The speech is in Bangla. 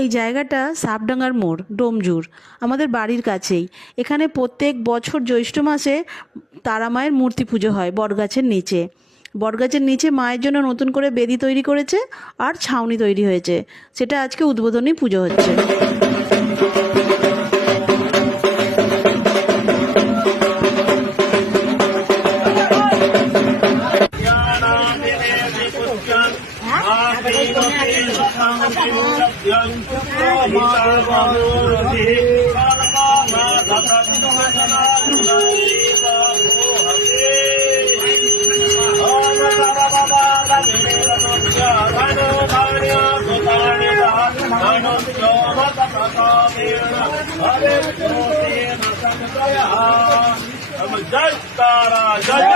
এই জায়গাটা সাপডাঙ্গার মোড় ডোমজুর আমাদের বাড়ির কাছেই এখানে প্রত্যেক বছর জ্যৈষ্ঠ মাসে তারা মায়ের মূর্তি পুজো হয় বটগাছের নিচে বটগাছের নিচে মায়ের জন্য নতুন করে বেদি তৈরি করেছে আর ছাউনি তৈরি হয়েছে সেটা আজকে উদ্বোধনী পুজো হচ্ছে जय तारा जय